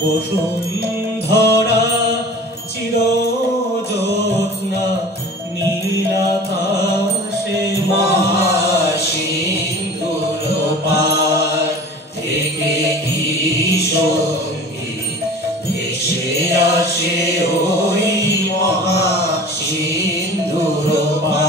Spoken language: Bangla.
বসুন্ধরা চির জ্যোৎস্না নীলাকাশে মহাসিন্ধুর পার থেকে কি সঙ্গীত ভেসে আসে ওই মহাসিন্ধুর পার।